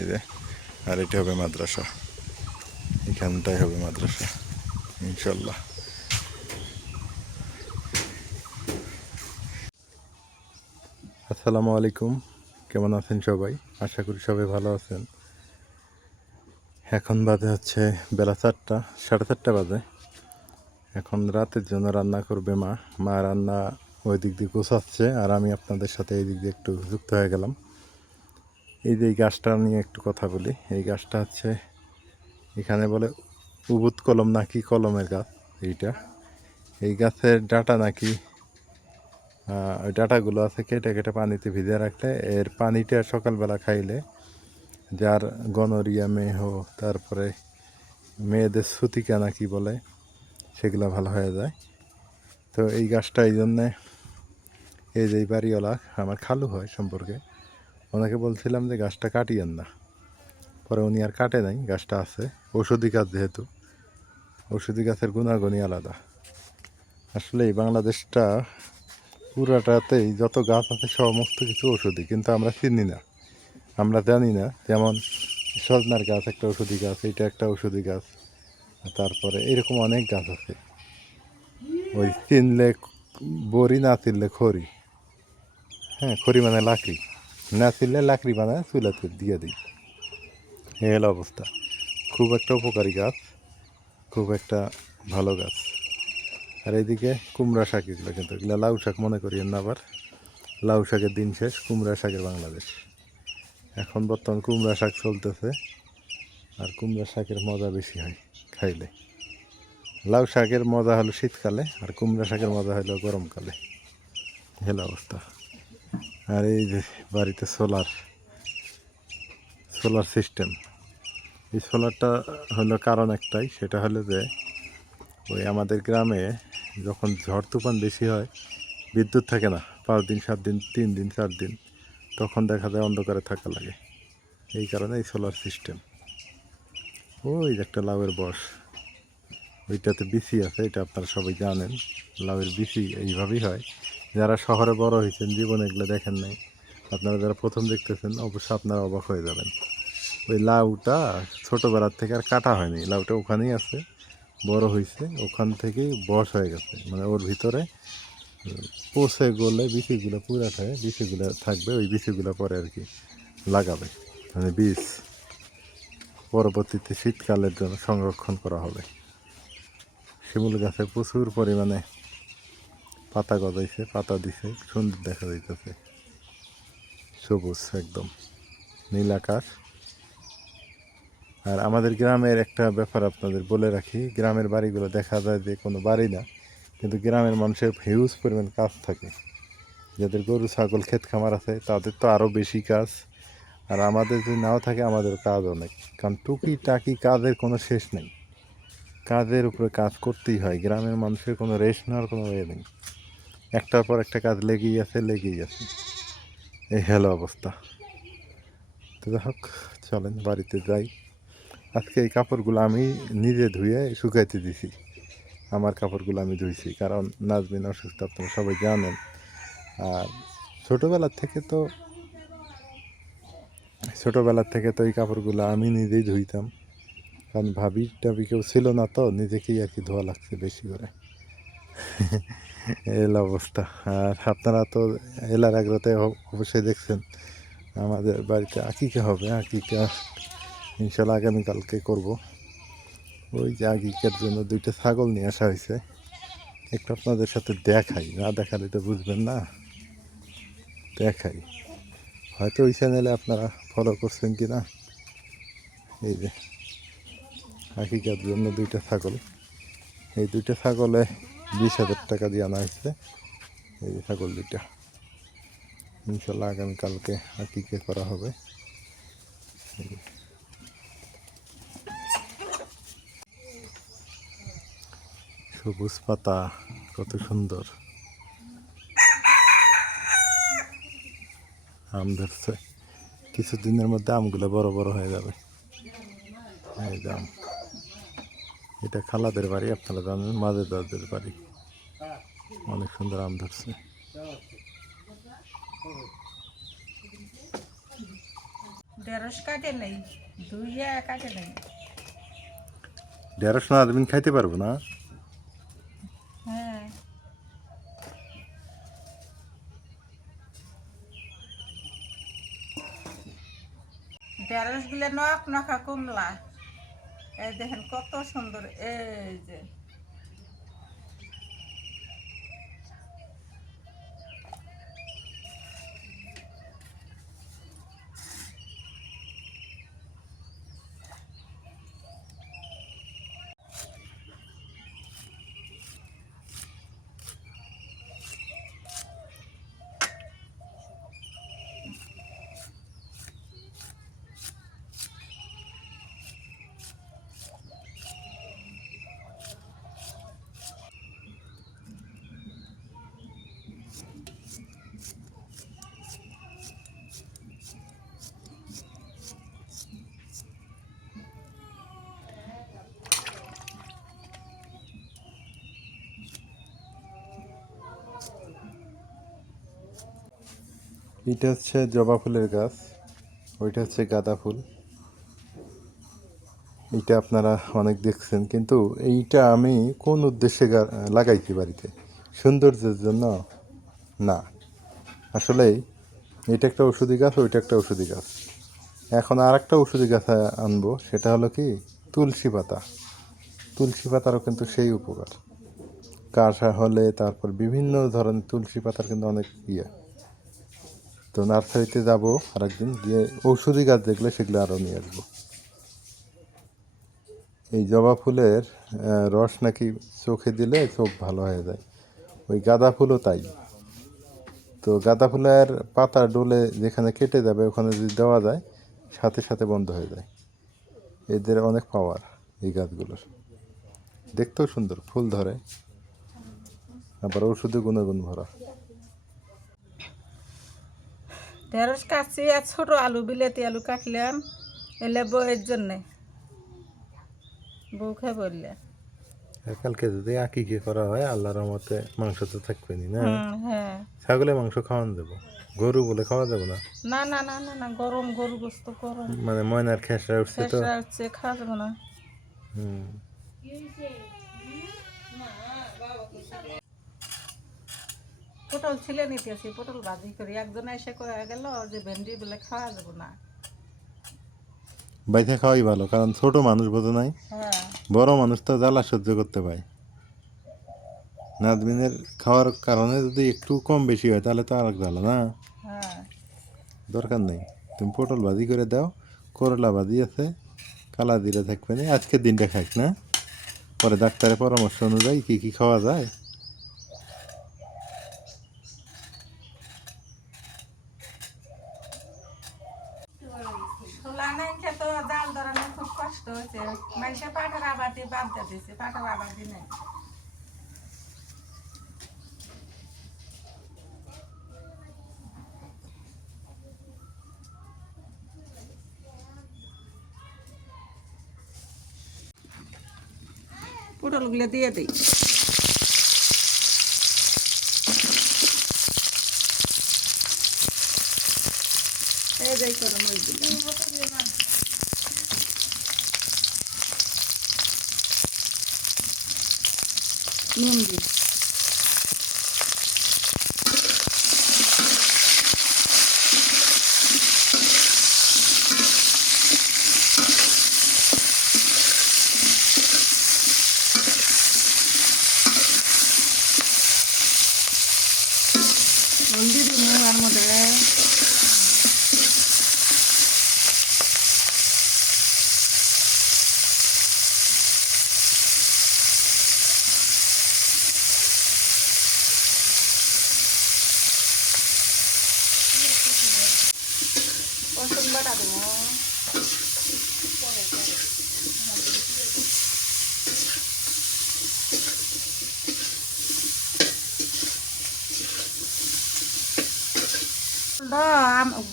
এই যে, আর এটা হবে মাদ্রাসা। এখানটাই হবে মাদ্রাসা, ইনশাল্লাহ। আসসালামু আলাইকুম, কেমন আছেন সবাই? আশা করি সবাই ভালো আছেন। এখন বাজে হচ্ছে বেলা চারটা, সাড়ে চারটা বাজে। এখন রাতের জন্য রান্না করবে মা। মা রান্না ওই দিক দিয়ে গোছাচ্ছে, আর আমি আপনাদের সাথে এই দিক দিয়ে একটু যুক্ত হয়ে গেলাম। এই যে এই গাছটা নিয়ে একটু কথা বলি। এই গাছটা হচ্ছে এখানে বলে উবুত কলম নাকি কলমের গাছ এইটা। এই গাছের ডাটা নাকি ওই ডাটাগুলো আছে কেটে কেটে পানিতে ভিজে রাখলে এর পানিটা সকালবেলা খাইলে যার গনরিয়া, মেহ, তারপরে মেয়েদের সুতিকা নাকি বলে সেগুলো ভালো হয়ে যায়। তো এই গাছটা এই জন্যে এই যে বাড়িওয়ালা আমার খালু হয় সম্পর্কে। ওনাকে বলছিলাম যে গাছটা কাটিয়েন না। পরে উনি আর কাটে নাই, গাছটা আছে। ঔষধি গাছ যেহেতু, ঔষধি গাছের গুণাগুণই আলাদা। আসলে এই বাংলাদেশটা পুরাটাতেই যত গাছ আছে সমস্ত কিছু ঔষধি, কিন্তু আমরা চিনি না। আমরা জানি না, যেমন সজনার গাছ একটা ঔষধি গাছ, এইটা একটা ঔষধি গাছ তারপরে এরকম অনেক গাছ আছে। ওই চিনলে বড়ি, না চিনলে খড়ি। হ্যাঁ খড়ি মানে লাকড়ি। না চিনলে লাকড়ি বানায় চুলাতে দিয়ে দিই। এই হলো অবস্থা। খুব একটা উপকারী গাছ, খুব একটা ভালো গাছ। আর এইদিকে কুমড়া শাক এগুলো কিন্তু, এগুলো লাউ শাক মনে করিয়েন না আবার। লাউ শাকের দিন শেষ, কুমড়া শাকের বাংলাদেশ। এখন বর্তমান কুমড়া শাক চলতেছে, আর কুমড়া শাকের মজা বেশি হয় খাইলে। লাউ শাকের মজা হলো শীতকালে, আর কুমড়া শাকের মজা হলো গরমকালে। হেলো অবস্থা। আর এই যে বাড়িতে সোলার সোলার সিস্টেম এই সোলারটা হলো কারণ একটাই, সেটা হলো যে ওই আমাদের গ্রামে যখন ঝড় তুফান বেশি হয়, বিদ্যুৎ থাকে না, পাঁচ দিন, সাত দিন, তিন দিন, চার দিন, তখন দেখা যায় অন্ধকারে থাকা লাগে। এই কারণে এই সোলার সিস্টেম ওই একটা লাউয়ের বস, ওইটাতে বিসি আছে, এটা আপনারা সবাই জানেন। লাউয়ের বিসি এইভাবেই হয়। যারা শহরে বড় হয়েছেন, জীবনে এগুলো দেখেন নাই, আপনারা যারা প্রথম দেখতেছেন, অবশ্যই আপনারা অবাক হয়ে যাবেন। ওই লাউটা ছোটোবেলার থেকে আর কাটা হয়নি লাউটা ওখানেই আছে, বড় হয়েছে, ওখান থেকেই বস হয়ে গেছে মানে ওর ভিতরে পচে গলে বিচিগুলো পুরাট হয়ে বিচিগুলো থাকবে, ওই বিচিগুলো পরে আর কি লাগাবে মানে বীজ পরবর্তীতে শীতকালের জন্য সংরক্ষণ করা হবে। শিমুল গাছে প্রচুর পরিমাণে পাতা গজাইছে, পাতা দিছে, সুন্দর দেখা যাইতেছে। সবুজ একদম, নীল আকাশ। আর আমাদের গ্রামের একটা ব্যাপার আপনাদের বলে রাখি, গ্রামের বাড়িগুলো দেখা যায় যে কোনো বাড়ি না, কিন্তু গ্রামের মানুষের হিউজ পরিমাণ কাজ থাকে। যাদের গরু, ছাগল, ক্ষেত খামার আছে, তাদের তো আরও বেশি কাজ। আর আমাদের যদি নাও থাকে আমাদের কাজ অনেক। কারণ টুকি টাকি কাজের কোনো শেষ নেই। কাজের উপরে কাজ করতেই হয়। গ্রামের মানুষের কোনো রেস্ট নেওয়ার কোনো ইয়ে নেই। একটার পর একটা কাজ লেগেই আছে লেগেই আছে। এই হলো অবস্থা। তো যাই হোক, চলেন বাড়িতে যাই। আজকে এই কাপড়গুলো আমি নিজে ধুয়ে শুকাইতে দিছি। আমার কাপড়গুলো আমি ধুইছি, কারণ নাজমিন অসুস্থ, আপনারা সবাই জানেন। আর ছোটোবেলার থেকে তো ছোটোবেলার থেকে তো এই কাপড়গুলো আমি নিজেই ধুইতাম। কারণ ভাবি টাবি কেউ ছিল না তো, নিজেকেই আর কি ধোয়া লাগছে বেশি করে। এল অবস্থা। আর আপনারা তো এলার আগ্রতে অবশ্যই দেখছেন আমাদের বাড়িতে আকিকা হবে আকিকা ইনশাল্লাহ আগামীকালকে করব। ওই যে আগিকার জন্য দুইটা ছাগল নিয়ে আসা হয়েছে। একটু আপনাদের সাথে দেখাই, না দেখালে তো বুঝবেন না। দেখাই। হয়তো ওই চ্যানেলে আপনারা ফলো করছেন কি না এই যে আকিকার জন্য দুইটা ছাগল। এই দুইটা ছাগলে বিশ হাজার টাকা দিয়ে আনা হয়েছে। এই ছাগল দুইটা। ইনশাল্লাহ আগামীকালকে আকিকে করা হবে। সবুজ পাতা, কত সুন্দর। আম ধরছে। কিছুদিনের মধ্যে আমগুলো বড় বড় হয়ে যাবে। এই আম। এটা খালাদের বাড়ি আপনারা জানেন মাঝেদারদের বাড়ি। অনেক সুন্দর আম ধরছে। ঢেঁড়স কাটে নেই ধুইয়া কাটে নেই। ঢেঁড়স না আদমিন খাইতে পারব না। হ্যাঁ। ঢেঁড়সগুলো নখ নখা কমলা। দেখেন কত সুন্দর এই যে। এটা হচ্ছে জবা ফুলের গাছ, ওইটা হচ্ছে গাঁদা ফুল। এটা আপনারা অনেক দেখছেন, কিন্তু এইটা আমি কোন উদ্দেশ্যে লাগাইছি বাড়িতে? সৌন্দর্যের জন্য না। আসলে এটা একটা ওষুধি গাছ, ওইটা একটা ওষুধি গাছ। এখন আর একটা ওষুধি গাছ আনব, সেটা হলো কি? তুলসী পাতা। তুলসী পাতারও কিন্তু সেই উপকার। কাশা হলে তারপর বিভিন্ন ধরনের তুলসী পাতার কিন্তু অনেক ইয়ে। তো নার্সারিতে যাব আরেকদিন, গিয়ে ঔষধি গাছ দেখলে সেগুলো আরও নিয়ে আসব। এই জবা ফুলের রস নাকি চোখে দিলে চোখ ভালো হয়ে যায়। ওই গাঁদা ফুলও তাই। তো গাঁদা ফুলের পাতা ডোলে যেখানে কেটে যাবে ওখানে যদি দেওয়া যায়, সাথে সাথে বন্ধ হয়ে যায়। এদের অনেক পাওয়ার এই গাছগুলোর। দেখতেও সুন্দর, ফুল ধরে। আবার ওষুধে গুণাগুণ ভরা। ঢেঁড়স কাটছি আর ছোট আলু বিলেতি আলু কাটলাম। এলে বউয়ের জন্যে। বউ খাই বললে কালকে যদি আকিকে করা হয় আল্লাহর রহমতে মাংস তো থাকবে না? হ্যাঁ। ছাগলে মাংস খাওয়ান দেবো গরু বলে খাওয়া যাবে না? না না না না না গরম গরু গোস্ত গরম মানে ময়নার খেসরা উঠছে তো? শেষরা হচ্ছে খাওয়া যাবে না। হুম। পটল ছিলে নিতে আসি পটল ভাজি করি একজন এসে করে গেল যে ভেন্ডি বলে খাওয়া যাবে না। বাইতে খাওয়াই ভালো কারণ ছোট মানুষ বোঝে নাই হ্যাঁ। বড় মানুষ তো জ্বালা সহ্য করতে পায়। নাজমিনের খাওয়ার কারণে যদি একটু কম বেশি হয় তাহলে তো আর এক জ্বালা না। হ্যাঁ। দরকার নেই। তুমি পটল ভাজি করে দাও করলা ভাজি আছে কালা দিলে থাকবে না আজকের দিনটা খাইক না। পরে ডাক্তারের পরামর্শ অনুযায়ী কী কী খাওয়া যায় ছোলা নাই খেতো জাল ধরানো খুব কষ্ট হচ্ছে মানুষে পাঠার আবাদি বাদ দিছে পাঠার আবাদি নেই পটলগুলো দিয়ে দিই এই যাই করো মই দিলাম নুন দিই নুন দিয়ে দিই আর মধ্যে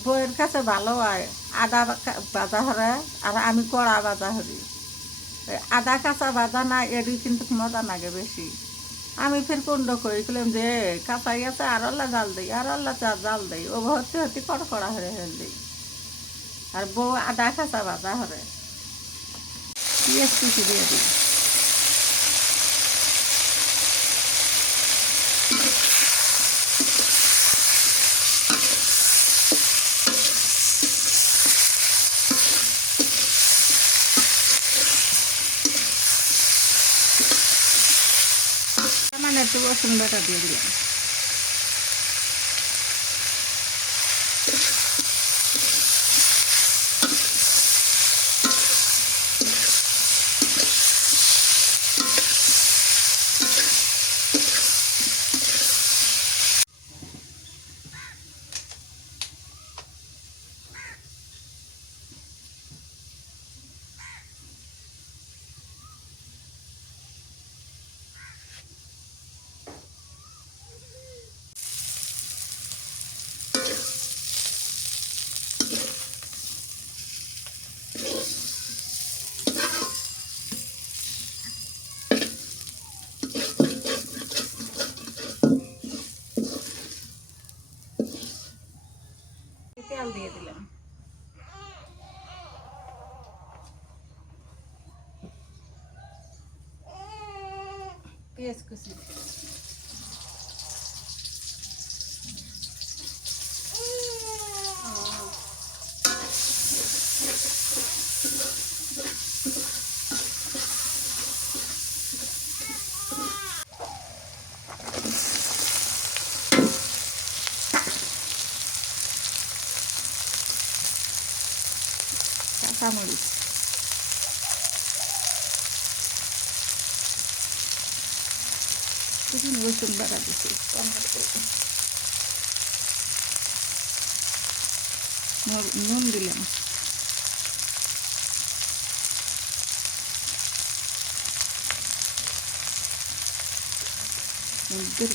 বইয়ের কাছে ভালো হয়। আদা বাজা হরে আর আমি কড়া বাজা হরি আদা কাঁচা বাজা না এরই কিন্তু মজা লাগে বেশি। আমি ফের কুণ্ড করি, কইলাম যে কাঁচা গেছে আর আল্লাহ জাল দিই, আর আল্লাহ জাল দিই। ও ভর্তি হতে কড়কড়া হয়ে হেল দিই। আর বউ আদা কাঁচা বাজা হরে পেঁয়াজ কুচি দিয়ে দিই সামান্য একটু রসুন দিয়ে দিলাম তেল দিয়ে দিলাম পেঁয়াজ কুচি কাঁচামরিচ কিছুদিন রসুন বাটা দিছি কম করে। নুন- নুন দিলাম হলুদের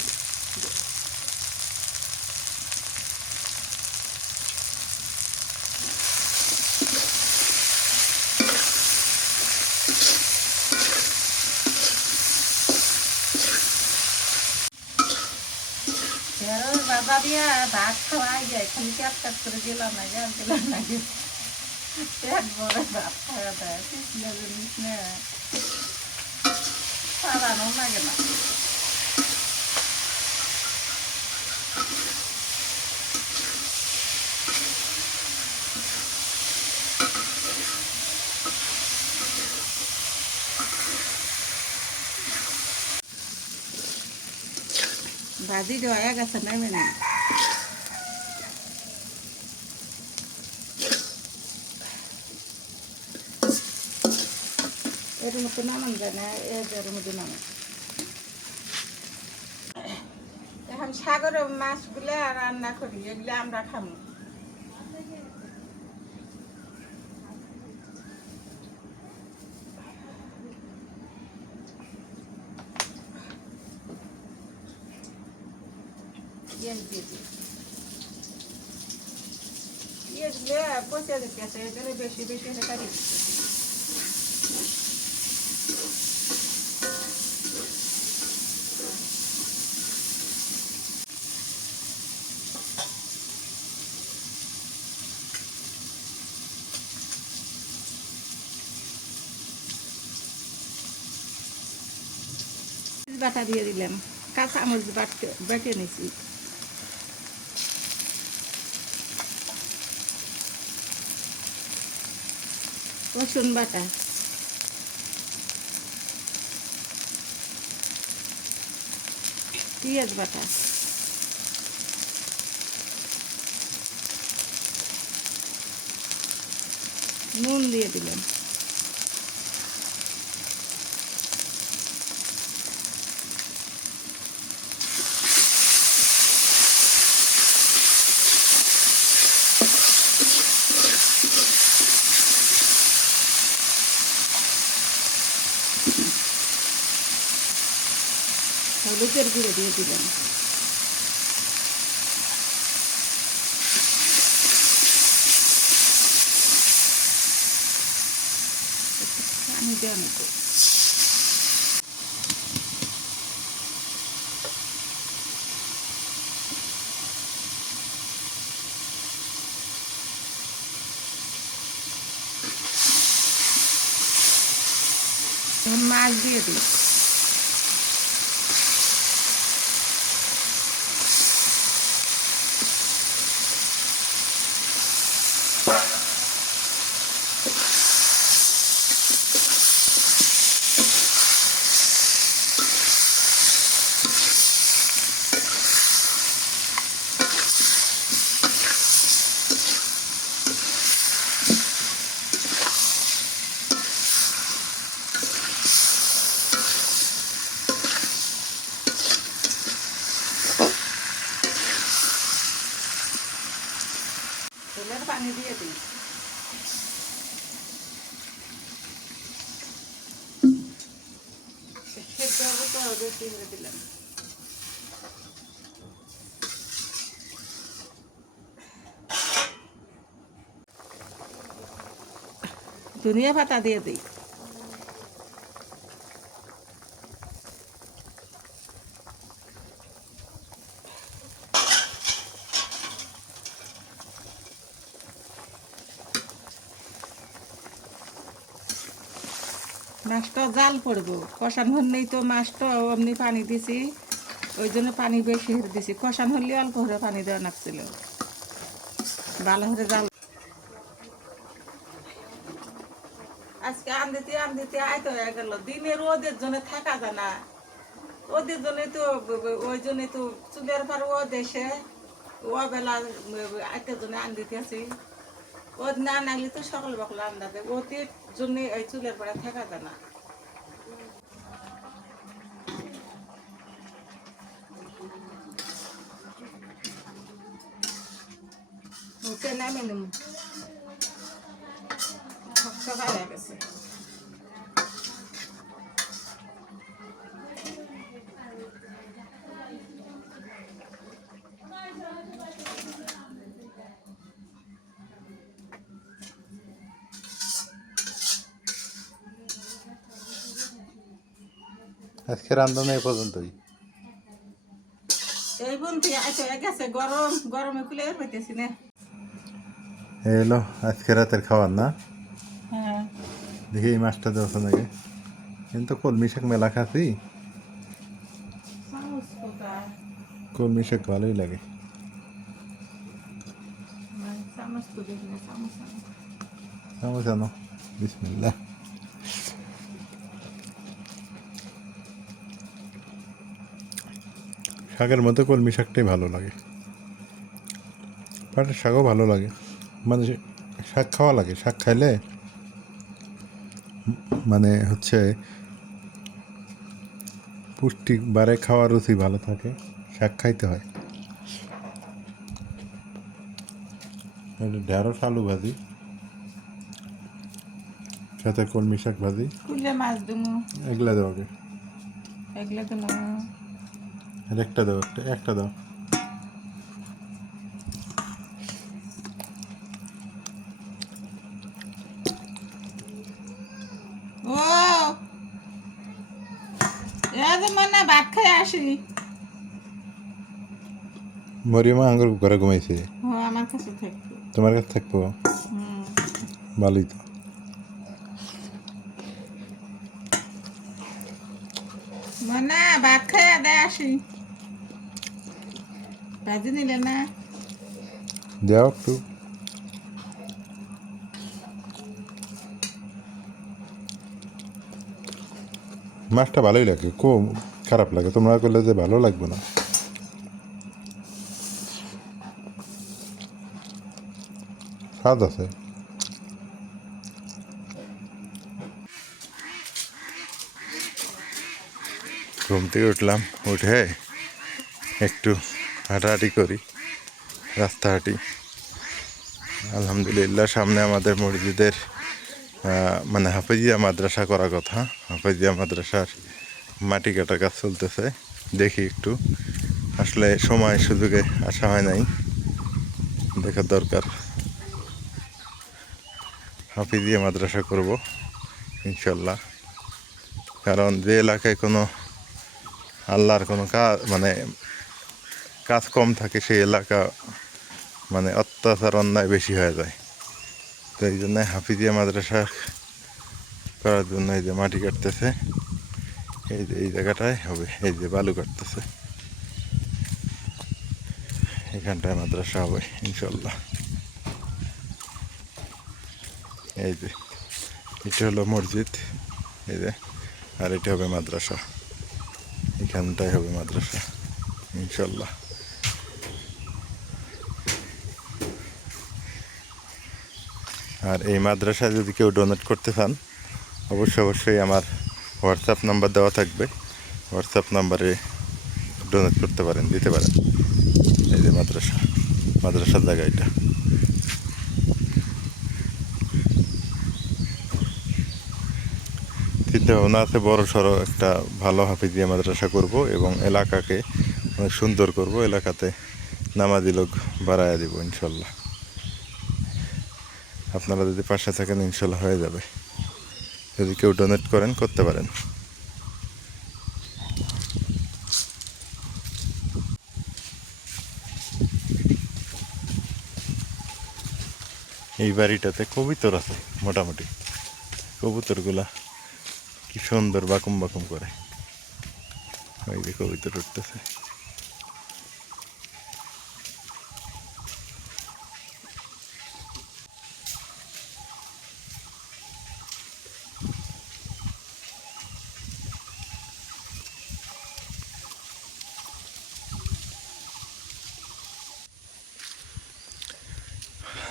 দিয়া ভাত খাওয়াই যায় খালি ক্যাপ ক্যাপ করে গেলাম না গেলাম গেলাম না পেট ভরে ভাত খাওয়া দেয় পিছলে জিনিস নে সারানো লাগে না ভাজি দেওয়া গেছে নেবে না এর মতো নামান যায় না এর মধ্যে নামান এখন সাগরের মাছগুলো রান্না করি, এগুলো আমরা খাব দিয়ে পচে দিতেছে এই জন্য বেশি বেশি কাটি বাটা দিয়ে দিলাম। কাঁচা মরিচ বাটতে বেটে নিছি। রসুন বাটা। পেঁয়াজ বাটা। নুন দিয়ে দিলাম। হলুদের গুঁড়ো দিয়ে দিলাম পানি দেওয়া মতো এখন মাছ দিয়ে দিই তেলের পানি দিয়ে দিই হবে তো বেশি দিলাম। ধনিয়া পাতা দিয়ে দিই। মাছটা জাল পড়ব। কষান হলেই তো মাছটা অমনি পানি দিছি। ওই জন্য পানি বেশি করে দিছি। কষান হলে অল্প করে পানি দেওয়া লাগছিল। ভালো করে জাল আজকে আন্দিতে আন্দিতে আইতে হয়ে গেল। দিনের ওদের জন্য থাকা যায় না। ওদের জন্য তো, ওই জন্য তো চুলের পর ও দেশে। ও বেলা, আইতের জন্য আন্দিতে আছি। ও না নাগলে তো সকাল বকল আন্দাতে ওদের জন্য এই চুলের পরে থাকা যায় না। ওকে নামে নিম সকাল হয়ে গেছে। আজকে রান্ধন এই পর্যন্তই। এই বন্ধু গরম গরমে খুলে পাইতেছি না। এই হলো আজকে রাতের খাবার না? হ্যাঁ। দেখি এই মাছটা দেওয়া নাকি? কিন্তু কলমি শাক মেলা কোথায়? কলমি শাক ভালোই লাগে। চামচ আনো। বিসমিল্লা শাকের মধ্যে কলমি শাকটাই ভালো লাগে। পাটের শাকও ভালো লাগে। মানে শাক খাওয়া লাগে শাক খাইলে মানে হচ্ছে পুষ্টি বারে খাওয়ার রুচি ভালো থাকে শাক খাইতে হয়। ঢেঁড়স আলু ভাজি সাথে কলমি শাক ভাজি। মাছ এগুলা দাও আগে। এগুলো দেবো আর একটা দাও একটা একটা দাও ও এ তোমার না খেয়ে মরিয়মা আঙ্গুর ঘরে ঘুমাইছে। ও আমার কাছে থাকতো। তোমার কাছে থাকব? হুম। ভালোই তো। মনা ভাত খেয়ে দেয় আসি ভাজি নিলে না? যাও একটু। মাছটা ভালোই লাগে খুব খারাপ লাগে, তোমরা করলে যে ভালো লাগবে না। স্বাদ আছে। ঘুম থেকে উঠলাম, উঠে একটু হাঁটাহাঁটি করি রাস্তা হাঁটি আলহামদুলিল্লাহ, সামনে আমাদের মসজিদের মানে হাফেজিয়া মাদ্রাসা করার কথা, হাফেজিয়া মাদ্রাসার মাটি কাটার কাজ চলতেছে। দেখি একটু। আসলে সময় সুযোগে আসা হয় নাই। দেখার দরকার। হাফি দিয়ে মাদ্রাসা করব ইনশাল্লাহ কারণ যে এলাকায় কোনো আল্লাহর কোনো কাজ মানে কাজ কম থাকে, সেই এলাকা মানে অত্যাচার, অন্যায় বেশি হয়ে যায়। তো এই জন্য হাফিজিয়া মাদ্রাসা করার জন্য এই যে মাটি কাটতেছে। এই যে, এই জায়গাটায় হবে, এই যে বালু কাটতেছে। এখানটায় মাদ্রাসা হবে ইনশাল্লাহ এই যে, এটা হলো মসজিদ, এই যে, আর এটা হবে মাদ্রাসা। এখানটায় হবে মাদ্রাসা ইনশাল্লাহ আর এই মাদ্রাসায় যদি কেউ ডোনেট করতে চান, অবশ্যই অবশ্যই আমার হোয়াটসঅ্যাপ নাম্বার দেওয়া থাকবে। হোয়াটসঅ্যাপ নাম্বারে ডোনেট করতে পারেন, দিতে পারেন। এই যে মাদ্রাসা, মাদ্রাসার জায়গা এটা। চিন্তা ভাবনা আছে, বড় সড়ো একটা ভালো হাফিজিয়া মাদ্রাসা করব এবং এলাকাকে অনেক সুন্দর করব, এলাকাতে নামাজি লোক বাড়াইয়া দিব, ইনশাল্লাহ। আপনারা যদি পাশে থাকেন, ইনশাল্লাহ হয়ে যাবে। যদি কেউ ডোনেট করেন, করতে পারেন। এই বাড়িটাতে কবিতর আছে, মোটামুটি। কবুতরগুলা কি সুন্দর বাকুম বাকুম করে। ওই যে কবিতর উঠতেছে।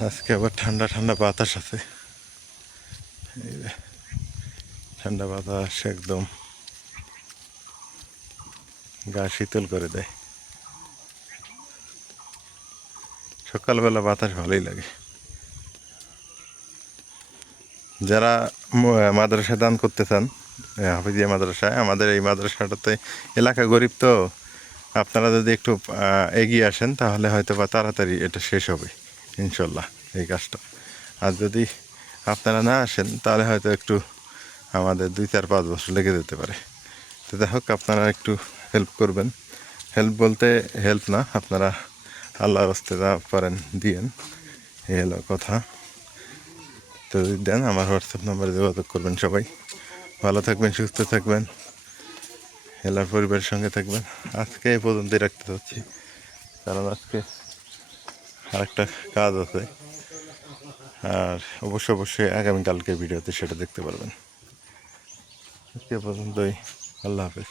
আজকে আবার ঠান্ডা ঠান্ডা বাতাস আছে। ঠান্ডা বাতাস একদম গা শীতল করে দেয়। সকালবেলা বাতাস ভালোই লাগে। যারা ম- মাদ্রাসায় দান করতে চান হাফিজিয়া মাদ্রাসায়, আমাদের এই মাদ্রাসাটাতে এলাকা গরিব তো, আপনারা যদি একটু এগিয়ে আসেন, তাহলে হয়তো বা তাড়াতাড়ি এটা শেষ হবে। ইনশাল্লাহ, এই কাজটা। আর যদি আপনারা না আসেন, তাহলে হয়তো একটু আমাদের দুই চার পাঁচ বছর লেগে যেতে পারে। তো যাই হোক, আপনারা একটু হেল্প করবেন। হেল্প বলতে হেল্প না, আপনারা আল্লাহর হস্তে যা পারেন দিয়েন। এই হলো কথা। তো দেন, আমার হোয়াটসঅ্যাপ নাম্বারে যোগাযোগ করবেন সবাই। ভালো থাকবেন, সুস্থ থাকবেন। হেলার পরিবারের সঙ্গে থাকবেন। আজকে এই পর্যন্তই রাখতে চাচ্ছি কারণ আজকে আরেকটা কাজ আছে। আর অবশ্যই অবশ্যই আগামীকালকে ভিডিওতে সেটা দেখতে পারবেন। আজকে পর্যন্তই, আল্লাহ হাফেজ।